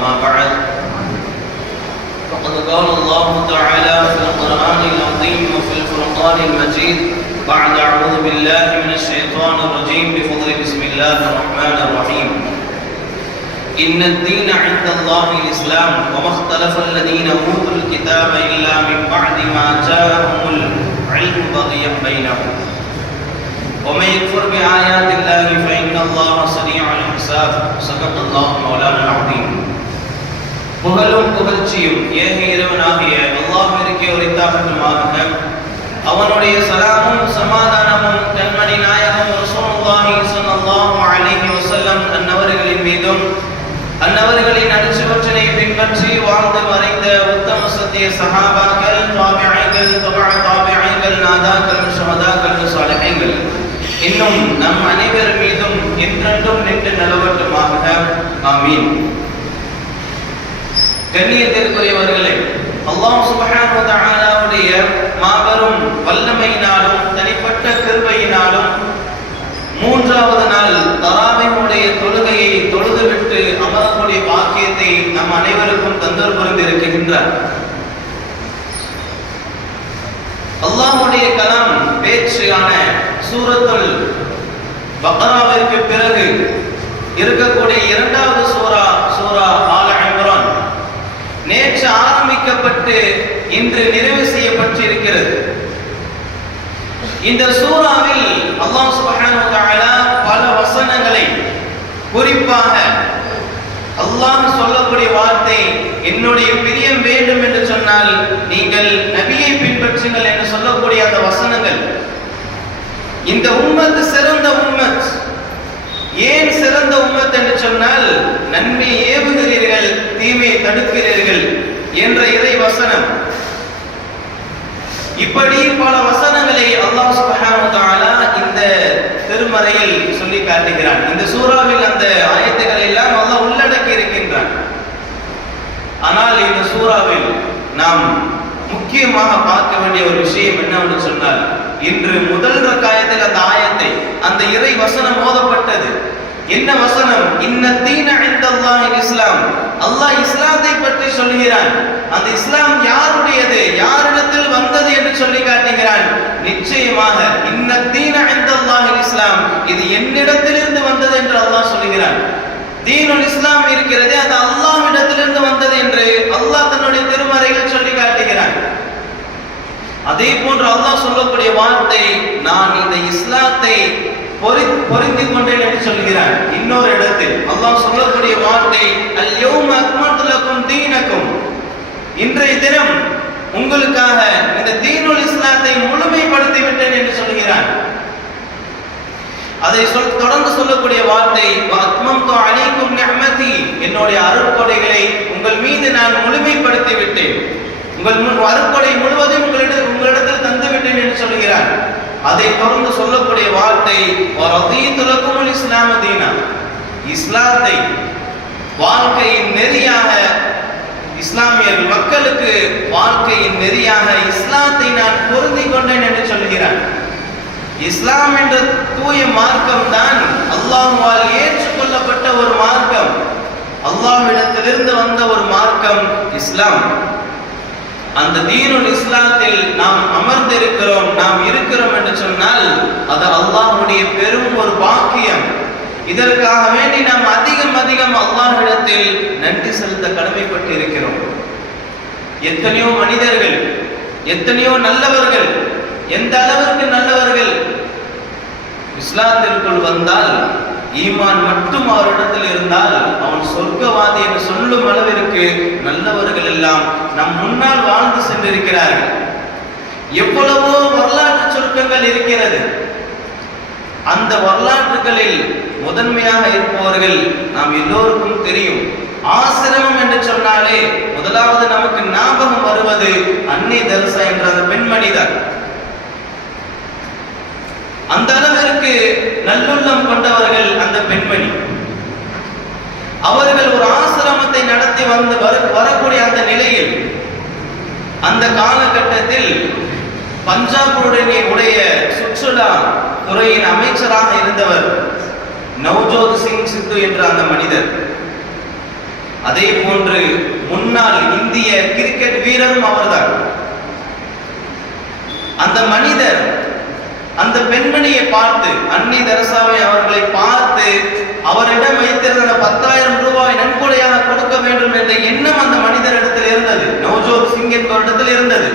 أما بعد فقد قال الله تعالى في القرآن العظيم وفي الفرقان المجيد بعد أعوذ بالله من الشيطان الرجيم بفضل بسم الله الرحمن الرحيم إن الدين عند الله الإسلام وما اختلف الذين أوتوا الكتاب إلا من بعد ما جاءهم العلم بغيا بينهم ومن يكفر بآيات الله فإن الله سريع الحساب صدق الله مولانا العظيم. புகழும் புகழ்ச்சியும் ஏக இறைவனாகிய அல்லாஹ்விற்கே உரித்தாகட்டுமாக. அவனுடைய சலாமும் சமாதானமும் கண்மணி நாயகம் ரசூலுல்லாஹி ஸல்லல்லாஹு அலைஹி வஸல்லம் அன்னவர்களின் மீதும் அன்னவர்களின் அடிச்சுவற்றினை பின்பற்றி வாழ்ந்து மறைந்த உத்தம சத்திய சஹாபாக்கள், தாபிஈகள், தபஅ தாபிஈகள், நாதாக்கள், ஷஹதாக்கள், சாலிஹீன்கள் இன்னும் நம் அனைவர் மீதும் என்றென்றும் நின்று நிலவட்டுமாக. ஆமீன். கண்ணியத்திற்குரியவர்களே, அல்லாஹ் சுப்ஹானஹு வ தஆலாவுடைய மாபெரும் வல்லமையினாலும் தனிப்பட்ட கிருபையினாலும் மூன்றாவது நாள் தராவீஹுடைய தொழுகையை தொழுதுவிட்டு அமரக்கூடிய பாக்கியத்தை நம் அனைவருக்கும் தந்தர் புரிந்திருக்கின்றார். அல்லாஹ்வுடைய கலாம் பேச்சான சூரத்துல் பக்ராவிற்கு பிறகு இருக்கக்கூடிய இரண்டாவது சூரா ஆல இம்ரான் நேற்று ஆரம்பிக்கப்பட்டு இன்று நிறைவு செய்யப்பட்டிருக்கிறது. இந்த சூராவில் அல்லாஹ் சுப்ஹானஹு வ தஆலா பல வசனங்களை, குறிப்பாக அல்லாஹ் சொல்லக்கூடிய வார்த்தை, என்னுடைய பிரியம் வேண்டும் என்று சொன்னால் நீங்கள் நபியை பின்பற்றுங்கள் என்று சொல்லக்கூடிய அந்த வசனங்கள், இந்த உம்மத் சிறந்த உம்மத். ஏன் சிறந்த உம்மத் என்று சொன்னால், நன்மை ஏவுகிறீர்கள், தீமையை தடுக்கிறீர்கள் என்ற இறை வசனம். இப்படி பல வசனங்களை அல்லாஹ் சுப்ஹானஹு வ தஆலா இந்த திருமறையில் சொல்லி காட்டுகிறான். இந்த சூறாவில் அந்த ஆயத்துக்களை எல்லாம் அல்லாஹ் உள்ளடக்கி இருக்கின்றான். ஆனால் இந்த சூறாவில் நாம் முக்கியமாக பார்க்க வேண்டிய ஒரு விஷயம் என்னவென்று சொன்னால், இன்று முதல் ரக்காயத்தில் அந்த ஆயத்தை, அந்த இறை வசனம் ஓதப்பட்டது. என்ன வசனம்? இன்ன தீன இன்தல்லாஹில் இஸ்லாம். அல்லாஹ் இஸ்லாத்தை பற்றி சொல்கிறான். அந்த இஸ்லாம் யாருடையது, யாரிடத்தில் வந்தது என்று சொல்லி காட்டுகிறான். நிச்சயமாக இன்ன தீன இன்தல்லாஹில் இஸ்லாம், இது என்னிடத்திலிருந்து வந்தது என்று அல்லாஹ் சொல்கிறான். தீனுல் இஸ்லாம் இருக்கிறது, அது அல்லாஹ்விடத்திலிருந்து வந்தது என்று அல்லாஹ் தன்னுடைய திருமறையில் சொல்லி காட்டுகிறான். அதே போன்று அல்லாஹ் சொல்லக்கூடிய வார்த்தை, நான் இந்த இஸ்லாத்தை பொருந்தி கொண்டேன் என்று சொல்கிறான். இன்னொரு இடத்தில் அல்லாஹ் சொல்லக்கூடிய வார்த்தை, அல் யௌம அக்மல்து லக்கும் தீனக்கும், இன்றைய தினம் உங்களுக்காக இந்த தீனுல் இஸ்லாத்தை முழுமைப்படுத்தி விட்டேன் என்று சொல்கிறான். அதை தொடர்ந்து சொல்லக்கூடிய வார்த்தை, வஅத்மம்து அலைக்கும் நிஅமதி, என்னுடைய அருட்கொடைகளை உங்கள் மீது நான் முழுமைப்படுத்தி விட்டேன், உங்கள் அருட்கொடை முழுவதும் உங்களிடத்தில் தந்து விட்டேன் என்று சொல்கிறான். அதை தொடர்ந்து சொல்லக்கூடிய வார்த்தை, வரதீது லக்குமுல் இஸ்லாம தீனா, இஸ்லாத்தை வாழ்க்கையின் நெறியாக, இஸ்லாமியர் மக்களுக்கு வாழ்க்கையின் நெறியாக இஸ்லாத்தை நான் பொருந்தி கொண்டேன் என்று சொல்கிறான். இஸ்லாம் என்ற தூய மார்க்கம் தான் அல்லாஹ்வால் ஏற்றுக்கொள்ளப்பட்ட ஒரு மார்க்கம், அல்லாஹ்விடத்திலிருந்து வந்த ஒரு மார்க்கம் இஸ்லாம். அந்த தீனுல் இஸ்லாத்தில் நாம் அமர்ந்திருக்கிறோம், நாம் இருக்கிறோம் என்று சொன்னால் அது அல்லாஹ்வுடைய பெரும் ஒரு பாக்கியம். இதற்காக வேண்டி நாம் அதிகம் அல்லாஹ்விடத்தில் நன்றி செலுத்த கடமைப்பட்டு இருக்கிறோம். எத்தனையோ மனிதர்கள், எத்தனையோ நல்லவர்கள், எந்த அளவிற்கு நல்லவர்கள் இஸ்லாத்திற்குள் வந்தால், ஈமான் மட்டும் அவரிடத்தில் இருந்தால் அவன் சொர்க்கவாதி என்று சொல்லும் அளவிற்கு நல்லவர்கள் எல்லாம் நம் முன்னால் வாழ்ந்து சென்றிருக்கிறார்கள். எவ்வளவோ வரலாற்று சுருக்கங்கள் இருக்கிறது. அந்த வரலாற்றுகளில் முதன்மையாக இருப்பவர்கள் நாம் எல்லோருக்கும் தெரியும். ஆசிரமம் என்று சொன்னாலே முதலாவது நமக்கு ஞாபகம் வருவது அன்னை தெரசா என்ற அந்த பெண்மணி தான். அந்த அளவிற்கு நல்லுள்ளம் கொண்டவர்கள் அந்த பெண்மணி. அவர்கள் ஒரு ஆசிரமத்தை நடத்தி வரக்கூடிய அந்த நிலையில், அந்த காலகட்டத்தில் பஞ்சாபுடைய சுற்றுலா துறையின் அமைச்சராக இருந்தவர் நவ்ஜோத் சிங் சித்து என்ற அந்த மனிதர். அதே போன்று முன்னாள் இந்திய கிரிக்கெட் வீரரும் அவர்தான். அந்த மனிதர் அந்த பெண்மணியை பார்த்து, அன்னை தெரசாவை அவர்களை பார்த்து, அவரிடம் வைத்திருந்த 10,000 ரூபாய் நன்கொடையாக கொடுக்க வேண்டும் என்ற எண்ணம் அந்த மனிதரிடத்தில் இருந்தது, நவ்ஜோத் சிங் என்பவரிடத்தில் இருந்தது.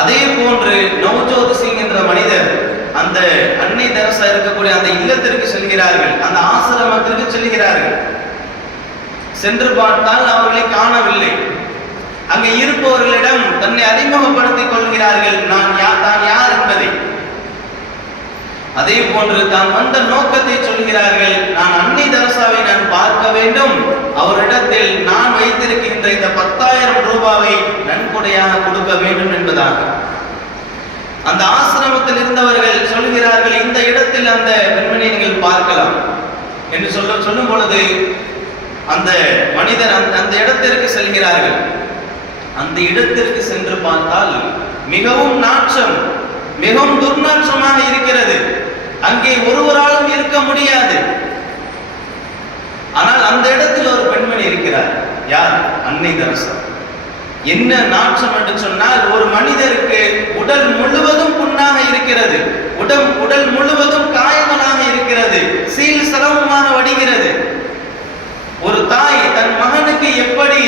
அதே போன்று நவ்ஜோத் சிங் என்ற மனிதர் அந்த அன்னை தெரசா இருக்கக்கூடிய அந்த இல்லத்திற்கு செல்கிறார்கள், அந்த ஆசிரமத்திற்கு செல்கிறார்கள். சென்று பார்த்தால் அவர்களை காணவில்லை. அங்கே இருப்பவர்களிடம் தன்னை அறிமுகப்படுத்திக் கொள்கிறார்கள், தான் யார் என்பதை. அதே போன்று தான் வந்த நோக்கத்தை சொல்கிறார்கள், நான் அன்னை தெரசாவை நான் பார்க்க வேண்டும், அவரிடத்தில் நான் வைத்திருக்கின்ற இந்த 10,000 ரூபாவை நன்கொடையாக கொடுக்க வேண்டும் என்பதாக. அந்த ஆசிரமத்தில் இருந்தவர்கள் சொல்கிறார்கள், இந்த இடத்தில் அந்த பெண்மணியை நீங்கள் பார்க்கலாம் என்று சொல்லும் பொழுது அந்த மனிதர் அந்த இடத்திற்கு செல்கிறார்கள். அந்த இடத்திற்கு சென்று பார்த்தால் மிகவும் நாற்றம், மிகவும் துர்நாற்றமாக இருக்கிறது. அங்கே ஒருவராலும் இருக்க முடியாது. ஆனால் அந்த இடத்தில் ஒரு பெண்மணி இருக்கிறார். யார்? அன்னை தெரசா. என்ன நாற்றம் என்று சொன்னால், ஒரு மனிதருக்கு உடல் முழுவதும் புண்ணாக இருக்கிறது, உடல் முழுவதும் காயங்களாக இருக்கிறது, சீல் சலவுமாக வடிகிறது. ஒரு தாய் தன் மகனுக்கு எப்படி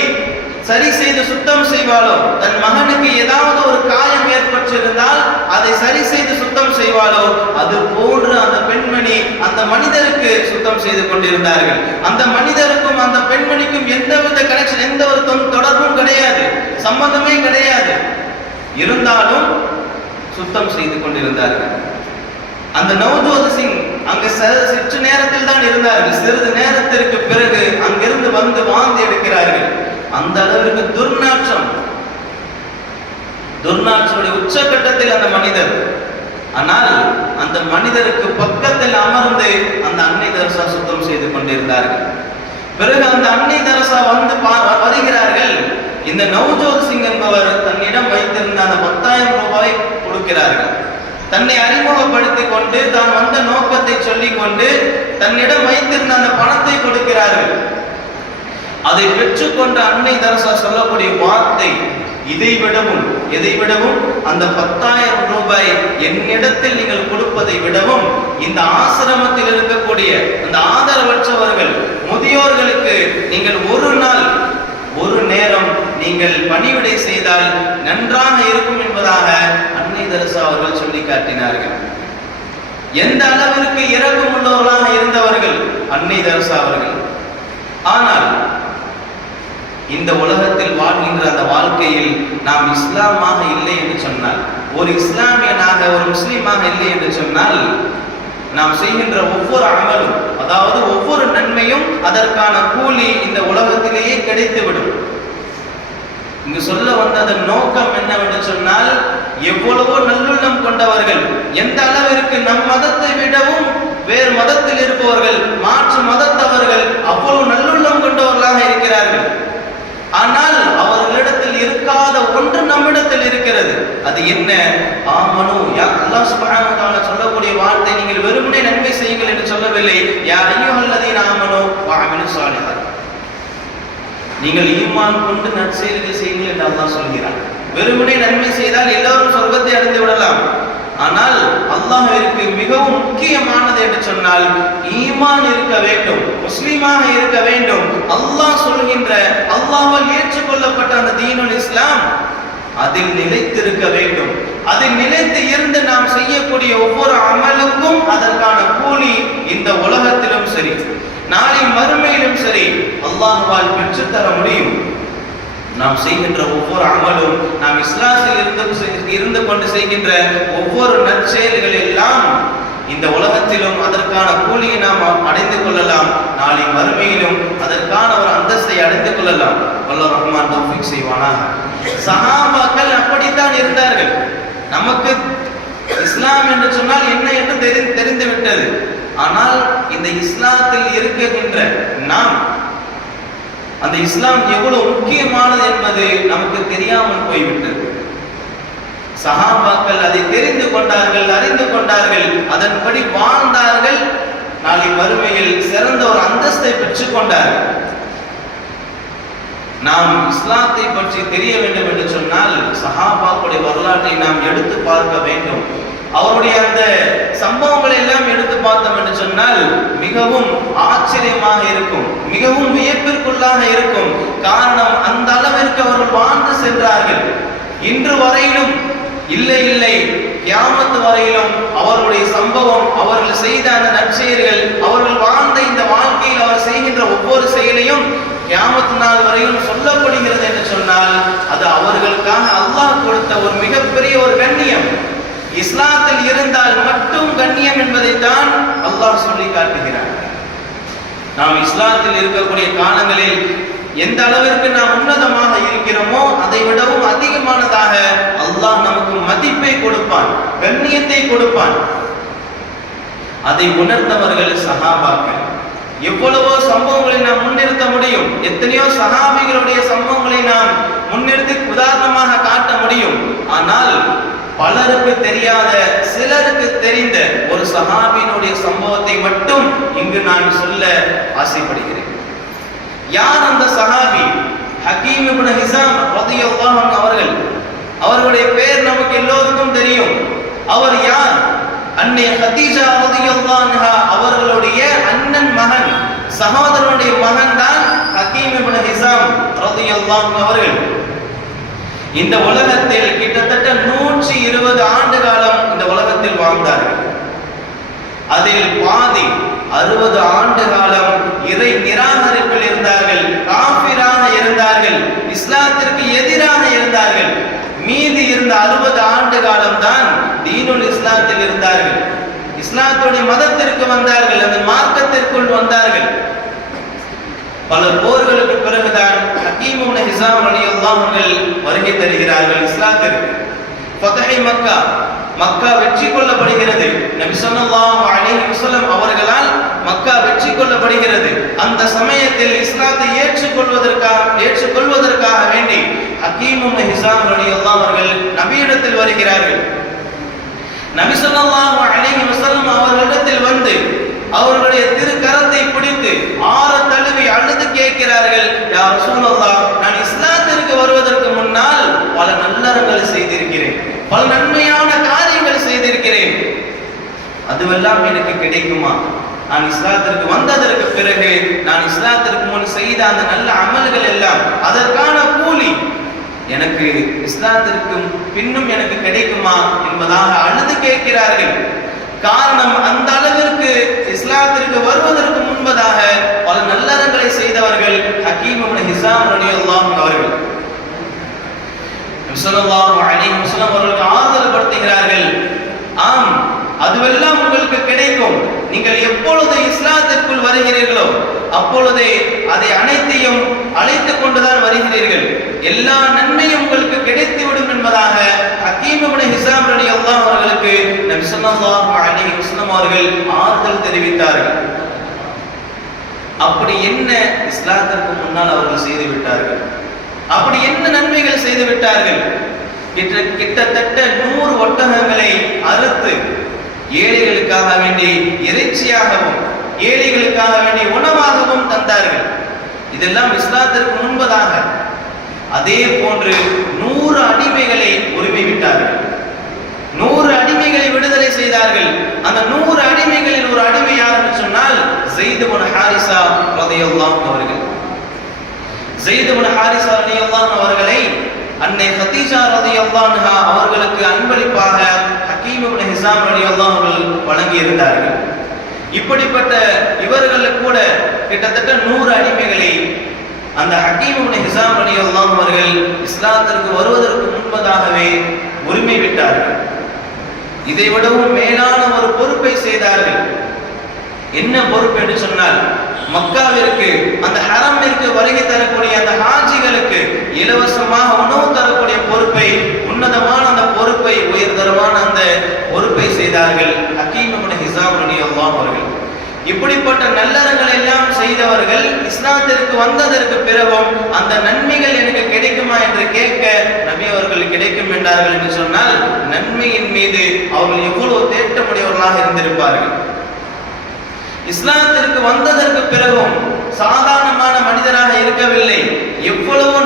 சரி செய்து சுத்தம் செய்வாளோ, தன் மகனுக்கு ஏதாவது ஒரு காயம் ஏற்பட்டிருந்தால் அதை சரி செய்து சுத்தம் செய்வாளோ, அது போன்று அந்த பெண்மணி அந்த மனிதருக்கு சுத்தம் செய்து கொண்டிருந்தார்கள். அந்த மனிதருக்கும் அந்த பெண்மணிக்கும் எந்தவித கனெக்ஷன், எந்த ஒரு தொடர்பும் கிடையாது, சம்பந்தமே கிடையாது. இருந்தாலும் சுத்தம் செய்து கொண்டிருந்தார்கள். அந்த நவ்ஜோத் சிங் அங்கு சற்று நேரத்தில் தான் இருந்தார்கள். சிறிது நேரத்திற்கு பிறகு அங்கிருந்து வந்து வாந்தி எடுக்கிறார்கள். அந்த அளவிற்கு துர்நாற்றோட உச்சகட்டத்தில் அந்த மனிதர். ஆனால் அந்த மனிதருக்கு பக்கத்தில் அமர்ந்து அந்த அன்னை தெரசா சுத்தம் செய்து கொண்டிருந்தார்கள். பிறகு அந்த அன்னை தெரசா வந்து வருகிறார்கள். இந்த நவ்ஜோத் சிங் என்பவர் தன்னிடம் வைத்திருந்த அந்த 10,000 ரூபாய் கொடுக்கிறார்கள். தன்னை அறிமுகப்படுத்திக் கொண்டு, தான் வந்த நோக்கத்தை சொல்லிக் கொண்டு, தன்னிடம் வைத்திருந்த அந்த பணத்தை கொடுக்கிறார்கள். அதை பெற்றுக்கொண்ட அன்னை தெரசா சொல்லக்கூடிய வார்த்தை, எதைவிடவும் அந்த 10,000 ரூபாய் என்னிடத்தில் நீங்கள் கொடுப்பதை விடவும், இந்த ஆசிரமத்தில் இருக்கக்கூடிய அந்த ஆதரவற்றவர்கள், முதியோர்களுக்கு நீங்கள் ஒரு நேரம் நீங்கள் பணிவிடை செய்தால் நன்றாக இருக்கும் என்பதாக அன்னை தெரசா அவர்கள் சொல்லி காட்டினார்கள். எந்த அளவிற்கு இரக்கம் உள்ளவர்களாக இருந்தவர்கள் அன்னை தெரசா அவர்கள். ஆனால் இந்த உலகத்தில் வாழ்கின்ற அந்த வாழ்க்கையில் நாம் இஸ்லாமாக இல்லை என்று சொன்னால், ஒரு இஸ்லாமியனாக ஒரு முஸ்லீமாக இல்லை என்று சொன்னால், நாம் செய்கின்ற ஒவ்வொரு அமலும், அதாவது ஒவ்வொரு நன்மையும் அதற்கான கூலி இந்த உலகத்திலேயே கிடைத்துவிடும். இங்கு சொல்ல வந்ததன் நோக்கம் என்னவென்று சொன்னால், எவ்வளவோ நல்லுள்ளம் கொண்டவர்கள், எந்த அளவிற்கு நம் மதத்தை விடவும் வேறு மதத்தில் இருப்பவர்கள், மாற்று மதத்தவர்கள் அவ்வளவு நல்லுள்ளம் கொண்டவர்களாக இருக்கிறார்கள். ஆனால் அவர்களிடத்தில் இருக்காத ஒன்று நம்மிடத்தில் இருக்கிறது. அது என்ன? ஆமனு, அல்லாஹ் சுப்ஹானஹு வ தஆலா சொல்லக்கூடிய வார்த்தை, நீங்கள் வெறுமனே நன்மை செய்யுங்கள் என்று சொல்லவில்லை. யா அய்யுஹல்லதீன ஆமனு வ அமிலுஸ் ஸாலிஹாத், நீங்கள் ஈமான் கொண்டு நற்செயல்கள் செய்யுங்கள் என்று அல்லாஹ் சொல்கிறார். வெறுமனே நன்மை செய்தால் எல்லோரும் சொர்க்கத்தை அடைந்து விடலாம். ஆனால் அல்லாஹ்விற்கு மிகவும் முக்கியமானது என்று சொன்னால் ஈமான் இருக்க வேண்டும், முஸ்லீமாக இருக்க வேண்டும். அல்லாஹ் சொல்கின்ற, அல்லாஹ்வால் ஏற்றுக்கொள்ளப்பட்ட அந்த தீனுல் இஸ்லாம், அதில் நிலைத்திருக்க வேண்டும். அதில் நிலைத்து இருந்து நாம் செய்யக்கூடிய ஒவ்வொரு அமலுக்கும் அதற்கான கூலி இந்த உலகத்திலும் சரி, நாளை மறுமையிலும் சரி அல்லாஹ்வால் பெற்றுத்தர முடியும். நாம் செய்கின்ற ஒவ்வொரு அமலும், நாம் இஸ்லாத்தில் இருந்து கொண்டு செய்கின்ற ஒவ்வொரு நற்செயல்கள் எல்லாம் இந்த உலகத்திலும் அதற்கான கூலியை நாம் அடைந்து கொள்ளலாம், நாளை மறுமையிலும் அதற்கான ஒரு அந்தஸ்தை அடைந்து கொள்ளலாம். அல்லாஹ் ரஹ்மான் தௌஃபீக் செய்வானாக. சஹாபாக்கள் அப்படித்தான் இருந்தார்கள். நமக்கு இஸ்லாம் என்று சொன்னால் என்ன என்று தெரிந்து விட்டது. ஆனால் இந்த இஸ்லாத்தில் இருக்கின்ற நாம், அந்த இஸ்லாம் எவ்வளவு முக்கியமானது என்பது நமக்கு தெரியாமல் போய்விட்டது. சஹாபாக்கள் அதை தெரிந்து கொண்டார்கள், அறிந்து கொண்டார்கள், அதன்படி வாழ்ந்தார்கள், நாளை மறுமையில் சிறந்த ஒரு அந்தஸ்தை பெற்றுக் கொண்டார்கள். நாம் இஸ்லாத்தை பற்றி தெரிய வேண்டும் என்று சொன்னால் சஹாபாக்களுடைய வரலாற்றை நாம் எடுத்து பார்க்க வேண்டும். அவருடைய அந்த சம்பவங்களை எல்லாம் எடுத்து பார்த்தோம் என்று சொன்னால் மிகவும் ஆச்சரியமாக இருக்கும், மிகவும் வியப்பிற்குள்ளாக இருக்கும். காரணம், அந்த அளவிற்கு அவர்கள் வாழ்ந்து சென்றார்கள். இன்று வரையிலும் இல்லை கியாமத் வரையிலும் அவருடைய சம்பவம், அவர்கள் செய்த அந்த நற்செயல்கள், அவர்கள் வாழ்ந்த இந்த வாழ்க்கையில் அவர் செய்கின்ற ஒவ்வொரு செயலையும் கியாமத் நாள் வரையிலும் சொல்லப்படுகிறது என்று சொன்னால் அது அவர்களுக்காக அல்லாஹ் கொடுத்த ஒரு மிகப்பெரிய ஒரு கண்ணியம். இஸ்லாத்தில் இருந்தால் மட்டும் கண்ணியம் என்பதைத்தான் அல்லாஹ் சொல்லி காட்டுகிறார். நாம் இஸ்லாத்தில் இருக்கக்கூடிய காலங்களில் எந்த அளவிற்கு நாம் உன்னதமாக இருக்கிறோமோ அதை விடவும் அதிகமானதாக அல்லாஹ் நமக்கு மதிப்பை கொடுப்பான், கண்ணியத்தை கொடுப்பான். அதை உணர்ந்தவர்கள் சஹாபாக்கள். எவ்வளவோ சம்பவங்களை நாம் முன்னிறுத்த முடியும், எத்தனையோ சஹாபிகளுடைய சம்பவங்களை நாம் முன்னிறுத்தி உதாரணமாக காட்ட முடியும். ஆனால் பலருக்கு தெரியாத, சிலருக்கு தெரிந்த ஒரு சஹாபியினுடைய சம்பவத்தை மட்டும் இங்கு நான் சொல்ல ஆசைப்படுகிறேன். யார் அந்த சஹாபி? ஹக்கீம் இப்னு ஹிஸாம் ரலியல்லாஹு அன்ஹு அவர்கள். அவர்களுடைய பெயர் நமக்கு எல்லோருக்கும் தெரியும். அவர் யார்? அன்னை ஹதீஜா ரலியல்லாஹு அன்ஹா அவர்களுடைய அண்ணன் மகன், சகோதரனுடைய மகன் தான் ஹக்கீம் இப்னு ஹிஸாம் ரலியல்லாஹு அன்ஹு அவர்கள். இந்த உலகத்தில் கிட்டத்தட்ட 120 ஆண்டு காலம் இந்த உலகத்தில் வாழ்ந்தார்கள். அதில் பாதி 60 ஆண்டு காலம் இறை நிராகரிப்பில் இருந்தார்கள், காஃபிராக இருந்தார்கள், இஸ்லாத்திற்கு எதிராக இருந்தார்கள். மீதி இருந்த 60 ஆண்டு காலம் தான் தீனுல் இஸ்லாத்தில் இருந்தார்கள். இஸ்லாத்துடைய மதத்திற்கு வந்தார்கள், அந்த மார்க்கத்திற்குள் வந்தார்கள். பல போர்களுக்கு பிறகுதான் ஹக்கீம் இப்னு ஹிஸாம் ரலியல்லாஹு அன்ஹு வருகை தருகிறார்கள் இஸ்லாத்திற்கு. ஃபத்ஹி மக்கா, மக்கா வெற்றி கொள்ளப்படுகிறது. நபி ஸல்லல்லாஹு அலைஹி வஸல்லம் அவர்களால் மக்கா வெற்றி கொள்ளப்படுகிறது. அந்த சமயத்தில் இஸ்லாத்தை ஏற்றுக்கொள்வதற்காக வேண்டி ஹக்கீம் இப்னு ஹிஸாம் ரலியல்லாஹு அவர்கள் நபியிடத்தில் வருகிறார்கள். நபி ஸல்லல்லாஹு அலைஹி வஸல்லம் அவர்களிடத்தில் வந்து அவர்களுடைய திருக்கரத்தை பிடித்து ஆற தழுவி அழுது கேட்கிறார்கள், யா ரசூலல்லாஹ், நான் இஸ்லாத்திற்கு வருவதற்கு முன்னால் பல நல்லறங்களை செய்திருக்கிறேன், பல நன்மையான காரியங்கள் செய்திருக்கிறேன், அதுவெல்லாம் எனக்கு கிடைக்குமா? நான் இஸ்லாத்திற்கு வந்ததற்கு பிறகு நான் இஸ்லாத்திற்கு முன் செய்த அந்த நல்ல அமல்கள் எல்லாம் அதற்கான கூலி எனக்கு இஸ்லாத்திற்கு பின்னும் எனக்கு கிடைக்குமா என்பதாக அழுது கேட்கிறார்கள். காரணம், அந்த அளவிற்கு இஸ்லாத்திற்கு வருவதற்கு முன்பதாக பல நல்லறங்களை செய்தவர்கள் ஹக்கீம் இப்னு ஹிஸாம் ரலியல்லாஹு அன்ஹு அவர்கள். நபி ஸல்லல்லாஹு அலைஹி வஸல்லம் அவர்களுக்கு ஆறுதல் படுத்துகிறார்கள். ஆம், அதுவெல்லாம் உங்களுக்கு கிடைக்கும். நீங்கள் எப்பொழுது இஸ்லாத்திற்குள் வருகிறீர்களோ அப்பொழுதே அதை அனைத்தையும் அழைத்துக் கொண்டுதான் வருகிறீர்கள். எல்லா நன்மையும் உங்களுக்கு கிடைத்துவிடும் என்பதாக ஹக்கீம் இப்னு ஹிஸாம் ரலியல்லாஹு அன்ஹு அவர்களுக்கு நபி ஸல்லல்லாஹு அலைஹி வஸல்லம் அவர்கள் ஆறுதல் தெரிவித்தார்கள். அப்படி என்ன இஸ்லாத்திற்கு முன்னால் அவர்கள் செய்து விட்டார்கள்? அப்படி என்ன நன்மைகள் செய்து விட்டார்கள்? கிட்டத்தட்ட 100 ஒட்டகங்களை அறுத்து ஏழைகளுக்காக வேண்டி இறைச்சியாகவும் ஏழைகளுக்காக வேண்டி உணவாகவும் தந்தார்கள். இதெல்லாம் இஸ்லாத்திற்கு முன்பதாக. அதே போன்று 100 அடிமைகளை உரிமை விட்டார்கள். 100 அடிமைகளை விடுதலை செய்தார்கள். அந்த 100 அடிமைகளில் ஒரு அடிமை யார் என்று சொன்னால் ஸைத் இப்னு ஹாரிஸா ரலியல்லாஹு அவர்கள். ஸைத் இப்னு ஹாரிஸா ரலியல்லாஹு அவர்களை அன்னை ஹதீஜா ரலியல்லாஹு அன்ஹா அவர்களுக்கு அன்பளிப்பாக ஹக்கீம் இப்னு ஹிஸாம் ரலியல்லாஹு அவர்கள் வழங்கி இருந்தார்கள். இப்படிப்பட்ட இவர்களுக்கு கூட கிட்டத்தட்ட 100 அடிமைகளை அந்த ஹக்கீம் இப்னு ஹிஸாம் ரலியல்லாஹு அவர்கள் இஸ்லாத்திற்கு வருவதற்கு முன்பதாகவே உரிமை விட்டார்கள். இதை விடவும் மேலான ஒரு பொறுப்பை செய்தார்கள். என்ன பொறுப்பு என்று சொன்னால், மக்காவிற்கு அந்த ஹரமிற்கு வருகை தரக்கூடிய அந்த ஹாஜிகளுக்கு இலவசமாக உணவு தரக்கூடிய பொறுப்பை, உன்னதமான அந்த பொறுப்பை, உயர்தரமான அந்த பொறுப்பை செய்தார்கள் ஹக்கீம் இப்னு ஹிஸாம் ரலியல்லாஹு அவர்கள். இப்படிப்பட்ட நல்லறங்கள் எல்லாம் செய்தவர்கள் இஸ்லாத்திற்கு வந்ததற்கு பிறகும் அந்த நன்மைகள் எனக்கு கிடைக்குமா என்று கேட்க நபி அவர்கள் கிடைக்கும் என்றார்கள் என்று சொன்னால் நன்மையின் மீது அவர்கள் எவ்வளவு தேட்டமுடையவர்களாக இருந்திருப்பார்கள். இஸ்லாத்திற்கு வந்ததற்கு பிறகும் சாதாரணமான மனிதராக இருக்கவில்லை, எவ்வளவு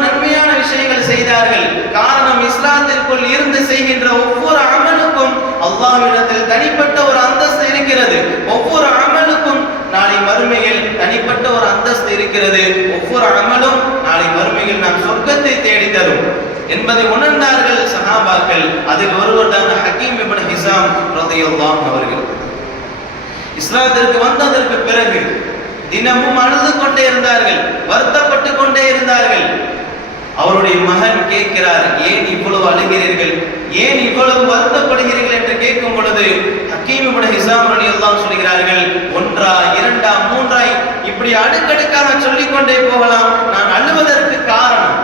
செய்கின்ற ஒவ்வொரு அமலுக்கும் அல்லாஹ்விடத்தில் தனிப்பட்ட ஒரு அந்தஸ்து இருக்கிறது. ஒவ்வொரு அமலுக்கும் நாளை மறுமையில் தனிப்பட்ட ஒரு அந்தஸ்து இருக்கிறது. ஒவ்வொரு அமலும் நாளை மறுமையில் நாம் சொர்க்கத்தை தேடி தரும் என்பதை உணர்ந்தார்கள் சஹாபாக்கள். அதில் ஒருவர் தான் ஹக்கீம் இப்னு ஹிஸாம் ரலியல்லாஹு அவர்கள். இஸ்லாத்திற்கு வந்ததற்கு பிறகு தினமும் அழுது கொண்டே இருந்தார்கள், வருத்தப்பட்டு கொண்டே இருந்தார்கள். அவருடைய மகன் கேட்கிறார், ஏன் இவ்வளவு அழுகிறீர்கள், ஏன் இவ்வளவு வருத்தப்படுகிறீர்கள் என்று கேட்கும் பொழுது ஹக்கீம் இப்னு ஹிஸாம் ரலியல்லாஹு சொல்கிறார்கள், ஒன்றா இரண்டா மூன்றா இப்படி அடுக்கடுக்காக சொல்லிக் கொண்டே போகலாம். நான் அழுவதற்கு காரணம்,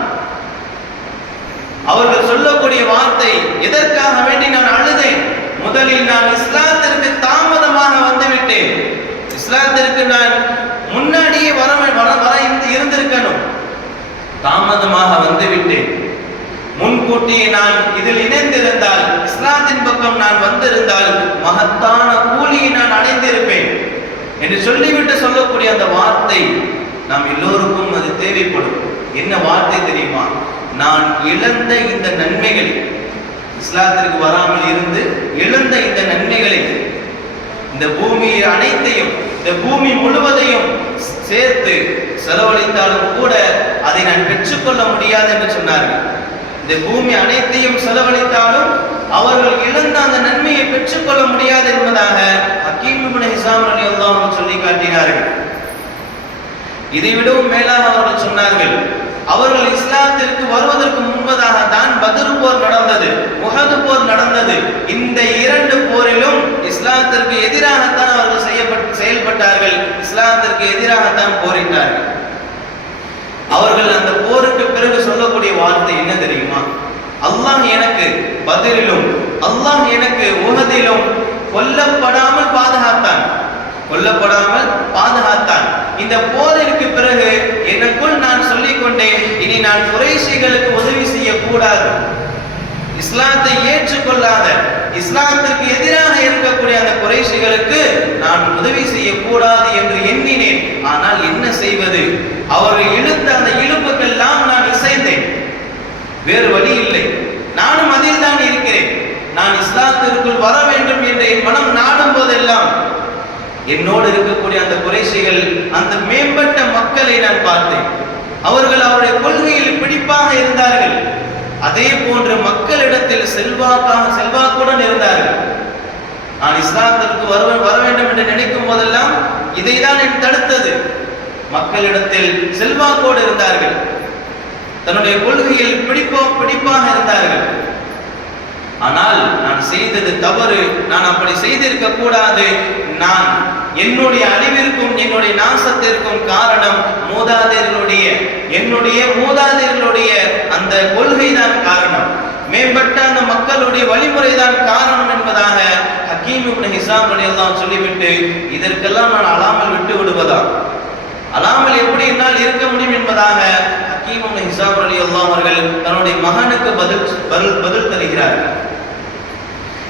அவர்கள் சொல்லக்கூடிய வார்த்தை, எதற்காக வேண்டி நான் அழுதேன்? முதலில் நான் இஸ்லாத்திற்கு தாமதமாக வந்துவிட்டேன், இஸ்லாத்திற்கு நான் முன்னாடியே வர இருந்திருக்கணும், தாமதமாக வந்துவிட்டேன். முன்கூட்டியே நான் இதில் இணைந்திருந்தால், இஸ்லாத்தின் பக்கம் நான் வந்திருந்தால் மகத்தான கூலியை நான் அடைந்திருப்பேன் என்று சொல்லிவிட்டு சொல்லக்கூடிய அந்த வார்த்தை நாம் எல்லோருக்கும் அது தேவைப்படும். என்ன வார்த்தை தெரியுமா? நான் இழந்த இந்த நன்மைகளை, இஸ்லாத்திற்கு வராமல் இருந்து இழந்த இந்த நன்மைகளை, இந்த பூமியை அனைத்தையும், இந்த பூமி முழுவதையும் சேர்த்து செலவழித்தாலும் கூட அதை நான் பெற்றுக்கொள்ள முடியாது என்று சொன்னார்கள். இந்த பூமி அனைத்தையும் செலவழித்தாலும் அவர்கள் இழந்த அந்த நன்மையை பெற்றுக்கொள்ள முடியாது என்பதாக ஹக்கீம் இப்னு ஹிஸாம் ரலியல்லாஹு அன்ஹு சொல்லி காட்டினார்கள். இதை விடவும் மேலாக அவர்கள் சொன்னார்கள், அவர்கள் இஸ்லாத்திற்கு வருவதற்கு முன்பதாக தான் பத்ர் போர் நடந்தது, உஹது போர் நடந்தது. இந்த இரண்டு போரிலும் இஸ்லாத்திற்கு எதிராகத்தான் அவர்கள் செயல்பட்டார்கள், இஸ்லாத்திற்கு எதிராகத்தான் போரிட்டார்கள். அவர்கள் அந்த போருக்கு பிறகு சொல்லக்கூடிய வார்த்தை என்ன தெரியுமா? அல்லாஹ் எனக்கு பத்ரிலும் அல்லாஹ் எனக்கு உஹதிலும் கொல்லப்படாமல் பாதுகாத்தான், கொல்லப்படாமல் பாதுகாத்தான். இந்த போரிற்கு பிறகு எனக்குள் நான் சொல்லிக் கொண்டேன், இனி நான் குறைஷிகளுக்கு உதவி செய்யக்கூடாது, இஸ்லாத்தை ஏற்றுக்கொள்ளாத, இஸ்லாத்திற்கு எதிராக இருக்கக்கூடிய அந்த குறைஷிகளுக்கு நான் உதவி செய்யக்கூடாது என்று எண்ணினேன். ஆனால் என்ன செய்வது? அவர்கள் இழுத்த அந்த இழுப்புக்கெல்லாம் நான் இசைந்தேன், வேறு வழி இல்லை, நானும் அதில் தான் இருக்கிறேன். நான் இஸ்லாத்திற்குள் வர வேண்டும் என்று என் மனம் நாடும் போதெல்லாம் என்னோடு இருக்கக்கூடிய அந்த குறைஷிகள், அந்த மேம்பட்ட மக்களை நான் பார்த்தேன். அவர்கள் அவருடைய கொள்கையில் பிடிப்பாக இருந்தார்கள், அதே போன்று மக்களிடத்தில் செல்வாக்குடன் இருந்தார்கள். நான் இஸ்லாத்திற்கு வர வேண்டும் என்று நினைக்கும் போதெல்லாம் இதைதான் என் தடுத்தது. மக்களிடத்தில் செல்வாக்கோடு இருந்தார்கள், தன்னுடைய கொள்கையில் பிடிப்பாக இருந்தார்கள். ஆனால் நான் செய்தது தவறு, நான் அப்படி செய்திருக்க கூடாது. நான் என்னுடைய அழிவிற்கும் என்னுடைய நாசத்திற்கும் காரணம் என்னுடைய மூதாதையர்களுடைய அந்த கொள்கை தான் காரணம், மேம்பட்ட அந்த மக்களுடைய வழிமுறை தான் காரணம் என்பதாக ஹக்கீம் இப்னு ஹிஸாம் ரலியல்லாஹு சொல்லிவிட்டு, இதற்கெல்லாம் நான் அழாமல் விட்டு விடுவதா, அழாமல் எப்படி என்னால் இருக்க முடியும் என்பதாக ஹக்கீம் இப்னு ஹிஸாம் ரலியல்லாஹு அவர்கள் தன்னுடைய மகனுக்கு பதில் தருகிறார்கள்.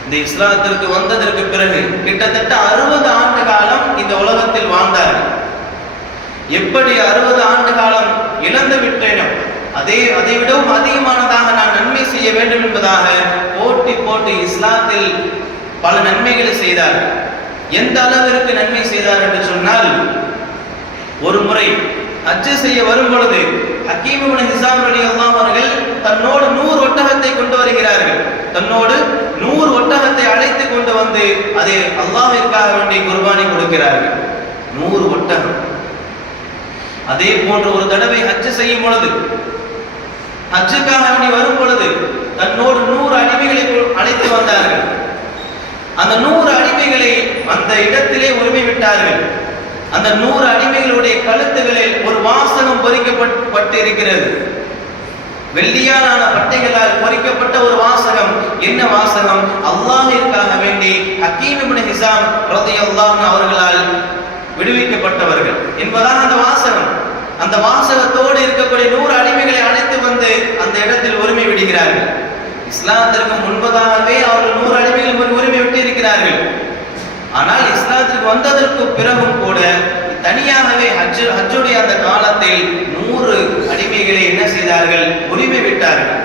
இந்த இஸ்லாத்திற்கு வந்ததற்கு பிறகு கிட்டத்தட்ட 60 ஆண்டு காலம் இந்த உலகத்தில் வாழ்ந்தார்கள். எப்படி 60 ஆண்டு காலம் இழந்து விட்டேனோ அதை விடவும் அதிகமானதாக நான் நன்மை செய்ய வேண்டும் என்பதாக போட்டி இஸ்லாத்தில் பல நன்மைகளை செய்தார்கள். எந்த அளவிற்கு நன்மை செய்தார் என்று சொன்னால், ஒரு முறை ஹஜ் செய்ய வரும் பொழுது ஹக்கீம் இப்னு ஹிஸாம் ரலியல்லாஹு அவர்கள் தன்னோடு 100 ஒட்டகத்தை கொண்டு வருகிறார்கள். தன்னோடு 100 ஒட்டகத்தை அழைத்து கொண்டு வந்து அதை அல்லாஹ்விற்காக வேண்டி குர்பானி கொடுக்கிறார்கள். 100 ஒட்டகம். அதே போன்று ஒரு தடவை ஹஜ் செய்யும் பொழுது, ஹஜ்ஜுக்காக வேண்டி வரும் பொழுது தன்னோடு 100 அடிமைகளை அழைத்து வந்தார்கள். அந்த 100 அடிமைகளை அந்த இடத்திலே உரிமை விட்டார்கள். அந்த 100 அடிமைகளுடைய கழுத்துகளில் ஒரு வாசகம் பொறிக்கப்பட்டு இருக்கிறது. வெள்ளியாலான பட்டைகளால் பொறிக்கப்பட்ட ஒரு வாசகம். என்ன வாசகம்? அல்லாஹ்விற்காக வேண்டி ஹக்கீம் இப்னு ஹிஸாம் ரலியல்லாஹு அன்ஹு அவர்களால் விடுவிக்கப்பட்டவர்கள் என்பதாக அந்த வாசகம். அந்த வாசகத்தோடு இருக்கக்கூடிய 100 அடிமைகளை அழைத்து வந்து அந்த இடத்தில் உரிமை விடுகிறார்கள். இஸ்லாத்திற்கு முன்பதாகவே அவர்கள் 100 அடிமைகள் உரிமை விட்டு இருக்கிறார்கள். ஆனால் இஸ்லாத்திற்கு வந்ததற்கு பிறகும் கூட தனியாகவே ஹஜ்ஜுடைய அந்த காலத்தில் 100 அடிமைகளை என்ன செய்தார்கள்? உரிமை விட்டார்கள்.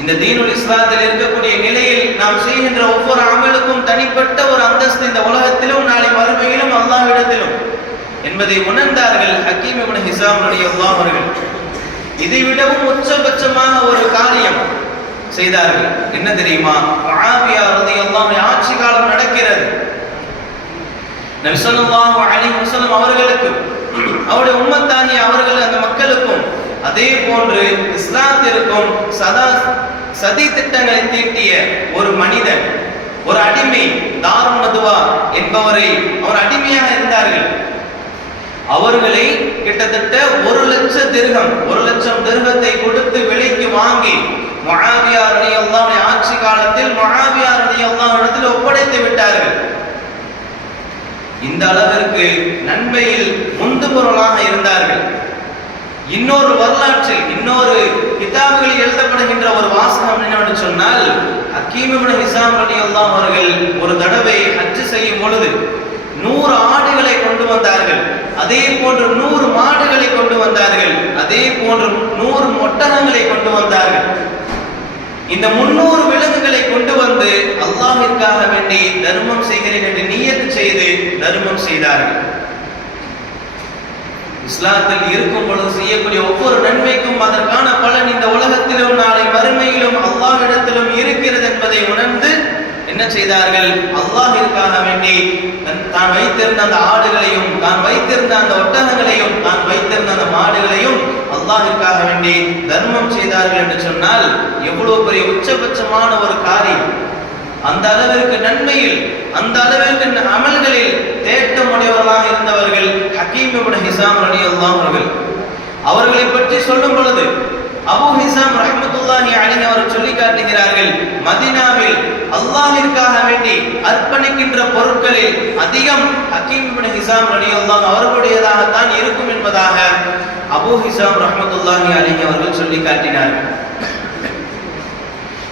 இந்த தீனுல் இஸ்லாத்தில் இருக்கக்கூடிய நிலையில் நாம் செய்கின்ற ஒவ்வொரு அமலுக்கும் தனிப்பட்ட ஒரு அந்தஸ்து இந்த உலகத்திலும் நாளை மறுமையிலும் அல்லாஹ்விடத்திலும் என்பதை உணர்ந்தார்கள் ஹக்கீம் இப்னு ஹிஸாம் ரலியல்லாஹு அவர்கள். இதை விடவும் உச்சபட்சமாக ஒரு காரியம் செய்தார்கள். என்ன தெரியுமா? முஆவியா ரலியல்லாஹு ஆட்சி காலம் நடக்கிறது. நபி ஸல்லல்லாஹு அலைஹி வஸல்லம் அவர்களுக்கு அவருடைய உம்மத்தாகிய அவர்கள் அந்த மக்களுக்கும் அதே போன்று இஸ்லாத்திற்கும் சதி திட்டங்களை தீட்டிய ஒரு மனிதன், ஒரு அடிமை, தாருன் நதுவா என்பவரை அவர் அடிமையாக இருந்தார்கள். அவர்களை கிட்டத்தட்ட 1,00,000 திர்ஹம் 1,00,000 திர்ஹத்தை கொடுத்து விலைக்கு வாங்கி முஆவியா ரலியல்லாஹு ஆட்சி காலத்தில் முஆவியா ரலியல்லாஹு இடத்தில் ஒப்படைத்து விட்டார்கள். இந்த அளவிற்கு நன்மையில் முந்து பொருளாக இருந்தார்கள். இன்னொரு வரலாற்றில் இன்னொரு கிதாபுகளில் எழுதப்படுகின்ற ஒரு வாசகம் என்னவென்று சொன்னால், ஹக்கீம் இப்னு ஹிஸாம் ரலியல்லாஹு அவர்கள் ஒரு தடவை ஹஜ் செய்யும் பொழுது 100 ஆடுகளை கொண்டு வந்தார்கள். அதே போன்று 100 மாடுகளை கொண்டு வந்தார்கள். அதே போன்று 100 ஒட்டகங்களை கொண்டு வந்தார்கள். இந்த 300 விலங்குகளை கொண்டு வந்து அல்லாஹ்விற்காக வேண்டி தர்மம் செய்கிறேன் என்று நியத் செய்து தர்மம் செய்தார்கள். இஸ்லாத்தில் இருக்கும் பொழுது செய்யக்கூடிய ஒவ்வொரு நன்மைக்கும் அதற்கான பலன் இந்த உலகத்திலும் நாளை மறுமையிலும் அல்லாஹ்விடத்திலும் இருக்கிறது என்பதை உணர்ந்து என்ன செய்தார்கள்? அல்லாஹ்விற்காக வேண்டி தான் வைத்திருந்த அந்த ஆடுகளையும் தான் வைத்திருந்த அந்த ஒட்டகங்களையும் தான் வைத்திருந்த அந்த மாடுகளையும் அல்லாஹ்விற்காக வேண்டி தர்மம் செய்தார்கள் என்று சொன்னால் எவ்வளவு பெரிய உச்சபட்சமான ஒரு காரியம்! அந்த அளவிற்கு நன்மையில், அந்த அளவிற்கு அமல்களில் தேட்டம் உடையவர்களாக இருந்தவர்கள் ஹக்கீம் இப்னு ஹிஸாம் ரலியல்லாஹு அவர்கள். அவர்களை பற்றி சொல்லும் பொழுது அபூ ஹிஸாம் ரஹ்மத்துல்லாஹி அலைஹி அவர் சொல்லி காட்டுகிறார்கள், மதீனாவில் அல்லாஹ்விற்காக வேண்டி அர்ப்பணிக்கின்ற பொருட்களில் அதிகம் ஹக்கீம் இப்னு ஹிஸாம் ரலியல்லாஹு அவர்களுடையதாக தான் இருக்கும் என்பதாக அபூ ஹிஸாம் ரஹ்மத்துல்லாஹி அலைஹி அவர்கள் சொல்லி காட்டினார்கள்.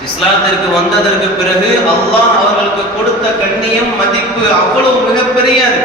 இஸ்லாத்திற்கு வந்ததற்கு பிறகு அல்லாஹ் அவர்களுக்கு கொடுத்த கண்ணியம், மதிப்பு அவ்வளவு மிகப்பெரியது.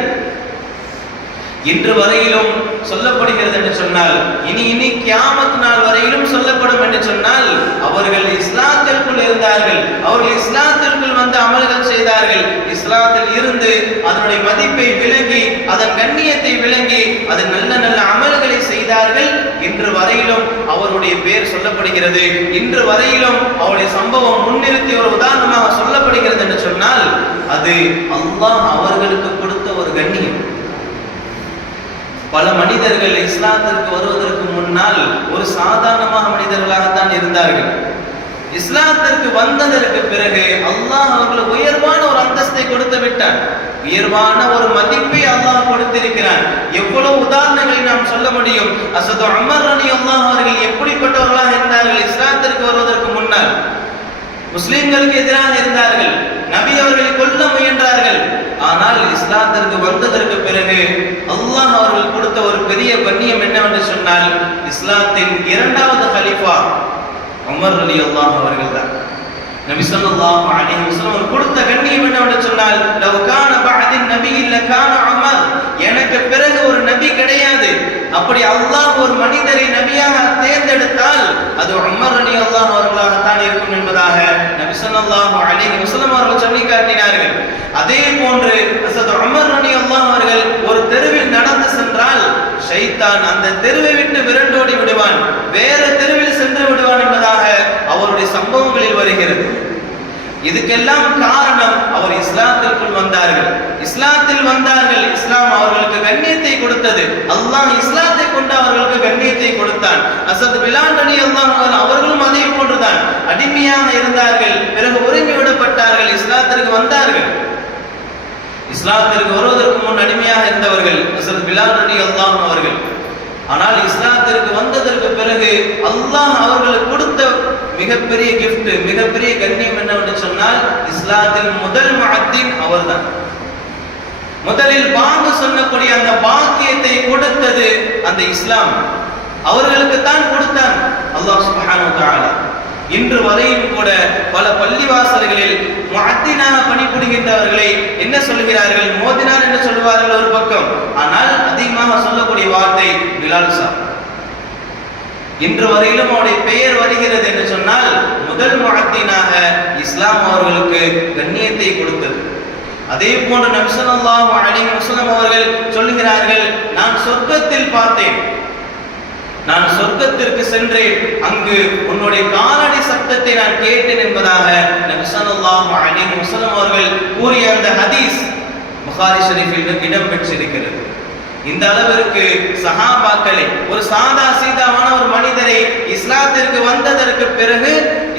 இன்று வரையிலும் சொல்லப்படுகிறது என்று சொன்னால், இனி கியாமத் நாள் வரையிலும் சொல்லப்படும் என்று சொன்னால், அவர்கள் இஸ்லாத்திற்குள் இருந்தார்கள், அவர்கள் இஸ்லாத்திற்குள் வந்து அமல்கள் செய்தார்கள், இஸ்லாத்தில் இருந்து அதனுடைய மதிப்பை விளங்கி அதன் கண்ணியத்தை விளங்கி அதன் நல்ல நல்ல அமல்களை செய்தார்கள். இன்று வரையிலும் அவருடைய பெயர் சொல்லப்படுகிறது. இன்று வரையிலும் அவருடைய சம்பவம் முன்னிறுத்தி ஒரு உதாரணமாக சொல்லப்படுகிறது என்று சொன்னால், அது அல்லாஹ் அவர்களுக்கு கொடுத்த ஒரு கண்ணியம். பல மனிதர்கள் இஸ்லாத்திற்கு வருவதற்கு முன்னால் ஒரு சாதாரணமாக மனிதர்களாகத்தான் இருந்தார்கள். இஸ்லாத்திற்கு வந்ததற்கு பிறகு அல்லாஹ் அவர்களுக்கு உயர்வான ஒரு அந்தஸ்தை கொடுத்து விட்டான், உயர்வான ஒரு மதிப்பை அல்லாஹ் கொடுத்திருக்கிறான். எவ்வளவு உதாரணங்களை நாம் சொல்ல முடியும். ஹஸரத் உமர் ரலியல்லாஹு அவர்கள் எப்படிப்பட்டவர்களாக இருந்தார்கள்? இஸ்லாத்திற்கு வருவதற்கு முன்னால் முஸ்லிம்களுக்கு எதிராக இருந்தார்கள், நபி அவர்களை கொல்ல முயன்றார்கள். ஆனால் இஸ்லாத்திற்கு வந்ததற்கு பிறகு அல்லாஹ் அவர்கள் கொடுத்த ஒரு பெரிய கண்ணியம் என்னவென்று சொன்னால், இஸ்லாத்தின் 2வது கலீஃபா உமர் ரலியல்லாஹு அவர்கள் தான். நபி ஸல்லல்லாஹு அலைஹி வஸல்லம் கொடுத்த கண்ணியம் என்னவென்று சொன்னால், லவ் கான பஅதின் நபியில் லகான உமர், எனக்கு பிறகு ஒரு நபி கிடையாது, அப்படி அல்லாஹ் ஒரு மனிதரை நபியாக தேர்ந்தெடுத்தால் அது உமர் ரலியல்லாஹு அவர்களாக தான் இருக்கும் என்பதாக நபி ஸல்லல்லாஹு அலைஹி வஸல்லம் அவர்கள் சொல்லி காட்டினார்கள். அதே போன்று ஹஸரத் உமர் ரலியல்லாஹு அவர்கள் ஒரு தெருவில் நடந்து சென்றால் ஷைத்தான் அந்த தெருவை விட்டு விரண்டோடி விடுவான், வேறு தெருவில் சென்று விடுவான் என்பதாக அவருடைய சம்பவங்களில் வருகிறது. இதுக்கெல்லாம் காரணம் அவர் இஸ்லாத்திற்குள் வந்தார்கள், இஸ்லாத்தில் வந்தார்கள். இஸ்லாம் அவர்களுக்கு கண்ணியத்தை கொடுத்தது. அல்லாஹ் இஸ்லாத்தை கொண்டு அவர்களுக்கு கண்ணியத்தை கொடுத்தான். ஹஸரத் பிலால் ரலியல்லாஹு அன்ஹு அவர்களும் அதே போன்றுதான் அடிமையாக இருந்தார்கள், பிறகு ஒருங்கி விடப்பட்டார்கள், இஸ்லாத்திற்கு வந்தார்கள். இஸ்லாத்திற்கு வருவதற்கு முன் அடிமையாக இருந்தவர்கள் ஹஸரத் பிலால் ரலியல்லாஹு அன்ஹு அவர்கள். ஆனால் இஸ்லாத்திற்கு வந்ததற்கு பிறகு அல்லாஹ் அவர்களுக்கு கொடுத்த மிகப்பெரிய கிஃப்ட், மிகப்பெரிய கண்ணியம் என்னவென்று சொன்னால், இஸ்லாத்தில் முதல் முஅத்தின் அவர்தான். முதலில் பாங்கு சொல்லக்கூடிய அந்த பாக்கியத்தை கொடுத்தது அந்த இஸ்லாம் அவர்களுக்கு தான் கொடுத்தான் அல்லாஹ் சுப்ஹானஹு வ தஆலா. இன்று வரையும் கூட பல பள்ளிவாசல்களில் முஅத்தினாக பணிபுரிகின்றவர்களை என்ன சொல்கிறார்கள்? மோதினார் என்று சொல்வார்கள் ஒரு பக்கம், ஆனால் அதிகமாக சொல்லக்கூடிய வார்த்தை பிலால் சாப். இன்று வரையிலும் அவருடைய பெயர் வருகிறது என்று சொன்னால் முதல் முஅத்தினாக இஸ்லாம் அவர்களுக்கு கண்ணியத்தை கொடுத்தது. அதே போன்று நபி ஸல்லல்லாஹு அலைஹி வஸல்லம் அவர்கள் சொல்கிறார்கள், நான் சொர்க்கத்தில் பார்த்தேன், நான் சொர்க்கத்திற்கு சென்றேன், அங்கு உன்னுடைய காலடி சத்தத்தை நான் கேட்டேன் என்பதாக நபி ஸல்லல்லாஹு அலைஹி வஸல்லம் அவர்கள் கூறிய அந்த ஹதீஸ் புகாரி ஷரீஃபில் இடம் பெற்றிருக்கிறது. இந்த அளவிற்கு சஹாபாக்களை, ஒரு சாதா சீதாவான ஒரு மனிதரை இஸ்லாத்திற்கு வந்ததற்கு பிறகு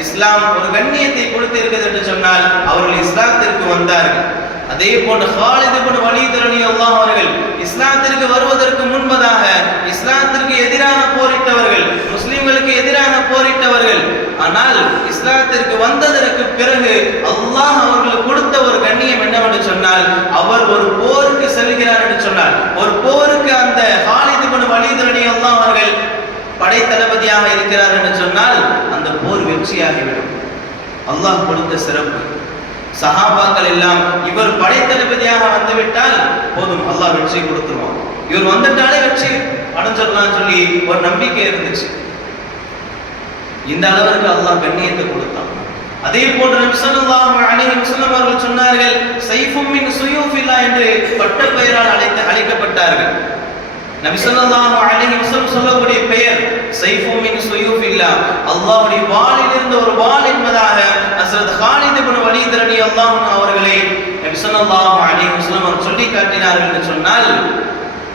இஸ்லாம் ஒரு கண்ணியத்தை கொடுத்திருக்கிறது என்று சொன்னால் அவர்கள் இஸ்லாத்திற்கு வந்தார்கள். அதே போன்று ஹாலித் இப்னு வலீத் ரலியல்லாஹு அவர்கள் இஸ்லாத்திற்கு வருவதற்கு முன்பதாக இஸ்லாத்திற்கு எதிராக போரிட்டவர்கள், முஸ்லிம்களுக்கு எதிராக போரிட்டவர்கள். ஆனால் இஸ்லாத்திற்கு வந்ததற்கு பிறகு அல்லாஹ் அவர்களுக்கு கொடுத்த ஒரு கண்ணியம் என்னவென்று சொன்னால், அவர் ஒரு போருக்கு செல்கிறார் என்று சொன்னார். ஒரு போருக்கு அந்த ஹாலித் இப்னு வலீத் ரலியல்லாஹு அவர்கள் படை தளபதியாக இருக்கிறார் என்று சொன்னால் அந்த போர் வெற்றியாகிவிடும். அல்லாஹ் கொடுத்த சிறப்பு. சஹாபாக்கள் எல்லாம் இவர் படை தளபதியாக வந்துவிட்டால் போதும், அல்லாஹ் வெற்றி கொடுத்துருவான், இவர் வந்துட்டாலே வெற்றி அடைஞ்சிடலாம் சொல்லி ஒரு நம்பிக்கை இருந்துச்சு. இந்த அளவிற்கு அல்லாஹ் கண்ணியத்தை கொடுத்தான். அதே போன்று நபி ஸல்லல்லாஹு அலைஹி வஸல்லம் அவர்கள் சொன்னார்கள், ஸைஃபும் மின் ஸுயூஃபில்லாஹ் என்று பட்ட பெயரால் அழைக்கப்பட்டார்கள். நபி ஸல்லல்லாஹு அலைஹி வஸல்லம் சொல்லக்கூடிய பெயர் ஸைஃபும் மின் ஸுயூஃபில்லாஹ், அல்லாஹ்வுடைய வாளில் இருந்த ஒரு வாள் என்பதாக ஹஸ்ரத் ஹாலித் இப்னு வலீத் ரலியல்லாஹு அன்ஹு அவர்களை நபி ஸல்லல்லாஹு அலைஹி வஸல்லம் அவர்கள் சொல்லி காட்டினார்கள் என்று சொன்னால்,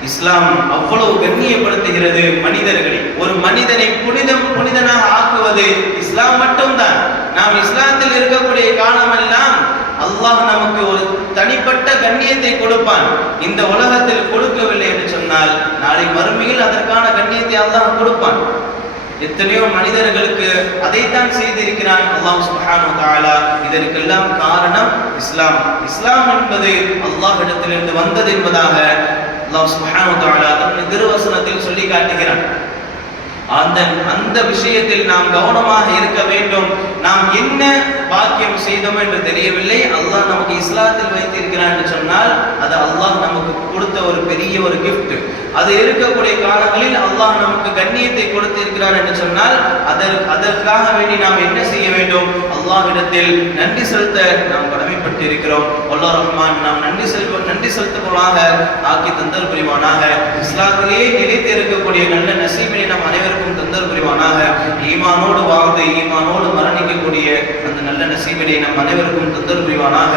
இஸ்லாம் அவ்வளவு கண்ணியப்படுத்துகிறது மனிதர்களை. ஒரு மனிதனை புனிதனாக ஆக்குவது இஸ்லாம் மட்டும்தான். நாம் இஸ்லாத்தில் இருக்கக்கூடிய காலமெல்லாம் அல்லாஹ் நமக்கு ஒரு தனிப்பட்ட கண்ணியத்தை கொடுப்பான். இந்த உலகத்தில் கொடுக்கவில்லை என்று சொன்னால் நாளை மறுமையில் அதற்கான கண்ணியத்தை அல்லாஹ் கொடுப்பான். எத்தனையோ மனிதர்களுக்கு அதைத்தான் செய்திருக்கிறான் அல்லாஹ் சுப்ஹானஹு வ தஆலா. இதற்கெல்லாம் காரணம் இஸ்லாம். இஸ்லாம் என்பது அல்லாஹ்விடத்திலிருந்து வந்தது என்பதாக அல்லாஹ் சுப்ஹானஹு வ தஆலா தன்னுடைய திருவசனத்தில் சொல்லி காட்டுகிறான். அந்த விஷயத்தில் நாம் கவனமாக இருக்க வேண்டும். நாம் என்ன பாக்கியம் செய்தோம் என்று தெரியவில்லை, அல்லாஹ் நமக்கு இஸ்லாத்தில் வைத்திருக்கிறான் என்று சொன்னால் அது அல்லாஹ் நமக்கு கொடுத்த ஒரு பெரிய ஒரு கிஃப்ட். அது இருக்கக்கூடிய காலங்களில் அல்லாஹ் நமக்கு கண்ணியத்தை கொடுத்திருக்கிறார் என்று சொன்னால் அதற்காக வேண்டி நாம் என்ன செய்ய வேண்டும்? அல்லாஹ்விடத்தில் நன்றி செலுத்த நாம் கடமைப்பட்டு இருக்கிறோம். அல்லாஹ் ரஹ்மான் நாம் நன்றி செலுத்துவதாக ஆக்கி தந்தல் புரிவானாக. இஸ்லாத்திலேயே நிலைத்து இருக்கக்கூடிய நல்ல நசீபினை நம் அனைவருக்கும் தந்தல் புரிவானாக. ஈமானோடு வாழ்ந்து ஈமானோடு மரணிக்கக்கூடிய அந்த நல்ல நசீபினை நம் அனைவருக்கும் தந்தல் புரிவானாக.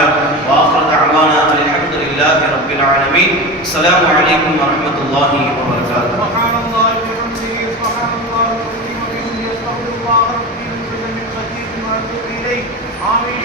வாஹிரு தஅவானா அல்ஹம்துலில்லாஹி ரப்பில் ஆலமீன். அஸ்ஸலாமு அலைக்கும் வரஹ்மத்துல்லாஹி வபரகாத்துஹு. சுப்ஹானல்லாஹி வ பிஹம்திஹி, சுப்ஹானல்லாஹி வ பிஹம்திஹி, அஸ்தக்ஃபிருல்லாஹ் ரப்பி மின் குல்லி கதீர் வ அத்தூபு இலைஹி. ஆமீன்.